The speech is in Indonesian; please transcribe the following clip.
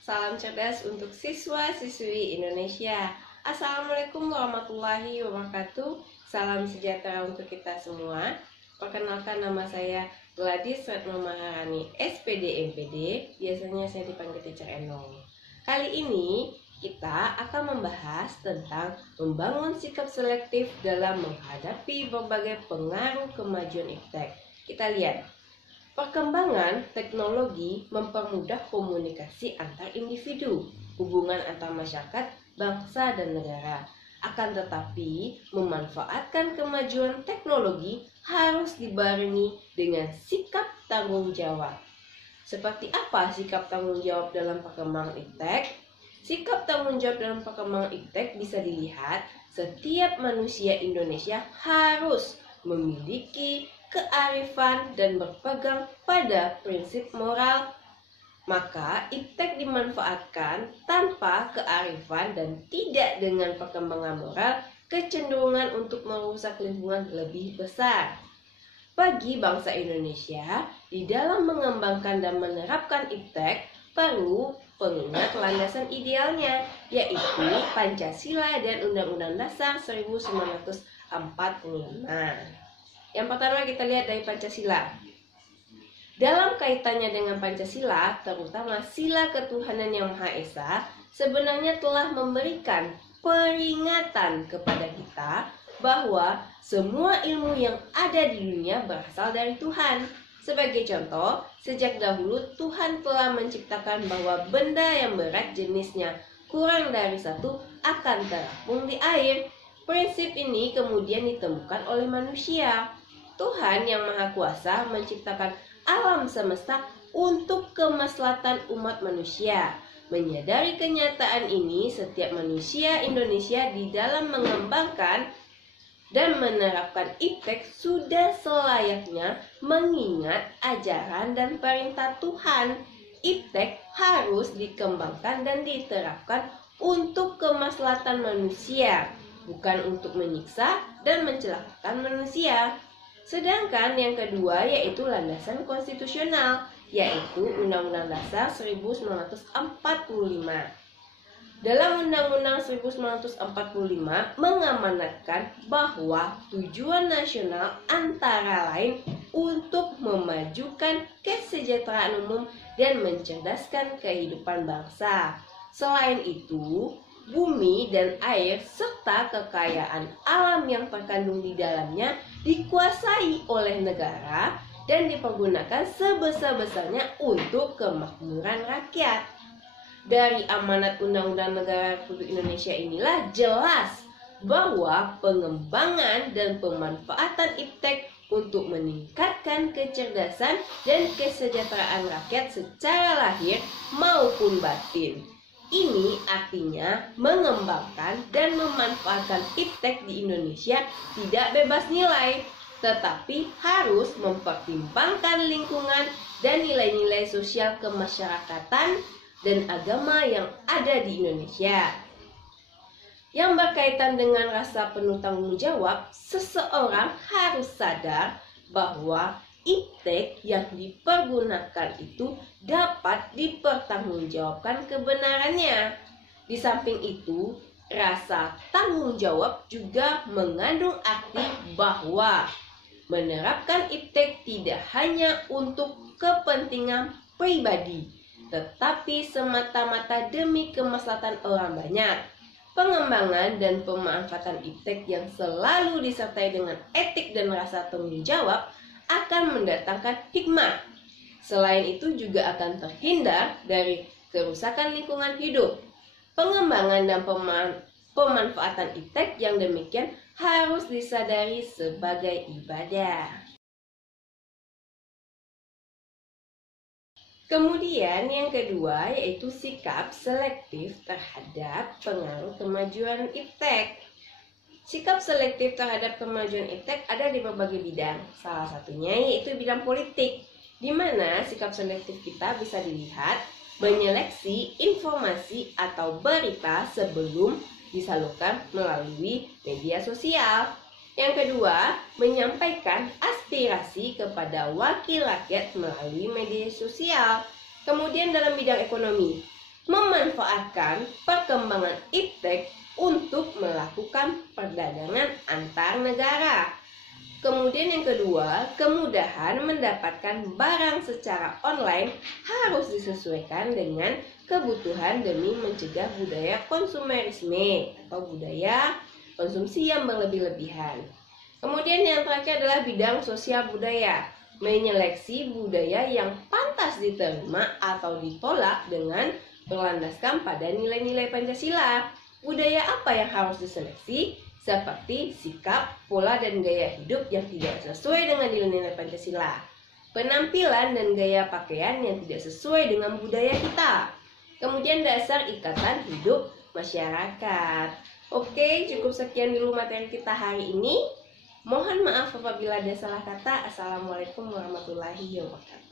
Salam cerdas untuk siswa-siswi Indonesia. Assalamualaikum warahmatullahi wabarakatuh. Salam sejahtera untuk kita semua. Perkenalkan, nama saya Gladys Retno Maharani, SPD MPD. Biasanya saya dipanggil Teacher Enong. Kali ini kita akan membahas tentang membangun sikap selektif dalam menghadapi berbagai pengaruh kemajuan iptek. Kita lihat. Perkembangan teknologi mempermudah komunikasi antar individu, hubungan antar masyarakat, bangsa, dan negara. Akan tetapi, memanfaatkan kemajuan teknologi harus dibarengi dengan sikap tanggung jawab. Seperti apa sikap tanggung jawab dalam perkembangan iptek? Sikap tanggung jawab dalam perkembangan iptek bisa dilihat setiap manusia Indonesia harus memiliki kearifan dan berpegang pada prinsip moral. Maka iptek dimanfaatkan tanpa kearifan dan tidak dengan perkembangan moral, kecenderungan untuk merusak lingkungan lebih besar. Bagi bangsa Indonesia, di dalam mengembangkan dan menerapkan iptek perlu pengingat landasan idealnya, yaitu Pancasila dan Undang-Undang Dasar 1945. Yang pertama kita lihat dari Pancasila. Dalam kaitannya dengan Pancasila, terutama sila ketuhanan yang Maha Esa, sebenarnya telah memberikan peringatan kepada kita bahwa semua ilmu yang ada di dunia berasal dari Tuhan. Sebagai contoh, sejak dahulu Tuhan telah menciptakan bahwa benda yang berat jenisnya kurang dari satu akan terapung di air. Prinsip ini kemudian ditemukan oleh manusia. Tuhan yang Maha Kuasa menciptakan alam semesta untuk kemaslahatan umat manusia. Menyadari kenyataan ini, setiap manusia Indonesia di dalam mengembangkan dan menerapkan iptek sudah selayaknya mengingat ajaran dan perintah Tuhan. Iptek harus dikembangkan dan diterapkan untuk kemaslahatan manusia, bukan untuk menyiksa dan mencelakakan manusia. Sedangkan yang kedua yaitu landasan konstitusional, yaitu Undang-Undang Dasar 1945. Dalam Undang-Undang 1945 mengamanatkan bahwa tujuan nasional antara lain untuk memajukan kesejahteraan umum dan mencerdaskan kehidupan bangsa. Selain itu, bumi dan air serta kekayaan alam yang terkandung di dalamnya dikuasai oleh negara dan dipergunakan sebesar-besarnya untuk kemakmuran rakyat. Dari amanat Undang-Undang Negara Republik Indonesia inilah jelas bahwa pengembangan dan pemanfaatan iptek untuk meningkatkan kecerdasan dan kesejahteraan rakyat secara lahir maupun batin. Ini artinya mengembangkan dan memanfaatkan iptek di Indonesia tidak bebas nilai, tetapi harus mempertimbangkan lingkungan dan nilai-nilai sosial kemasyarakatan dan agama yang ada di Indonesia. Yang berkaitan dengan rasa penuh tanggung jawab, seseorang harus sadar bahwa iptek yang dipergunakan itu dapat dipertanggungjawabkan kebenarannya. Di samping itu, rasa tanggung jawab juga mengandung arti bahwa menerapkan iptek tidak hanya untuk kepentingan pribadi, tetapi semata-mata demi kemaslahatan orang banyak. Pengembangan dan pemanfaatan iptek yang selalu disertai dengan etik dan rasa tanggung jawab akan mendatangkan hikmah. Selain itu juga akan terhindar dari kerusakan lingkungan hidup. Pengembangan dan pemanfaatan iptek yang demikian harus disadari sebagai ibadah. Kemudian yang kedua yaitu sikap selektif terhadap pengaruh kemajuan iptek. Sikap selektif terhadap kemajuan iptek ada di berbagai bidang. Salah satunya yaitu bidang politik, di mana sikap selektif kita bisa dilihat menyeleksi informasi atau berita sebelum disalurkan melalui media sosial. Yang kedua, menyampaikan aspirasi kepada wakil rakyat melalui media sosial. Kemudian dalam bidang ekonomi, memanfaatkan perkembangan iptek untuk melakukan perdagangan antar negara. Kemudian yang kedua, kemudahan mendapatkan barang secara online harus disesuaikan dengan kebutuhan demi mencegah budaya konsumerisme atau budaya konsumsi yang berlebih-lebihan. Kemudian yang terakhir adalah bidang sosial budaya, menyeleksi budaya yang pantas diterima atau ditolak dengan berlandaskan pada nilai-nilai Pancasila. Budaya apa yang harus diseleksi? Seperti sikap, pola, dan gaya hidup yang tidak sesuai dengan nilai-nilai Pancasila, penampilan dan gaya pakaian yang tidak sesuai dengan budaya kita, kemudian dasar ikatan hidup masyarakat. Oke, cukup sekian dulu materi kita hari ini. Mohon maaf apabila ada salah kata. Assalamualaikum warahmatullahi wabarakatuh.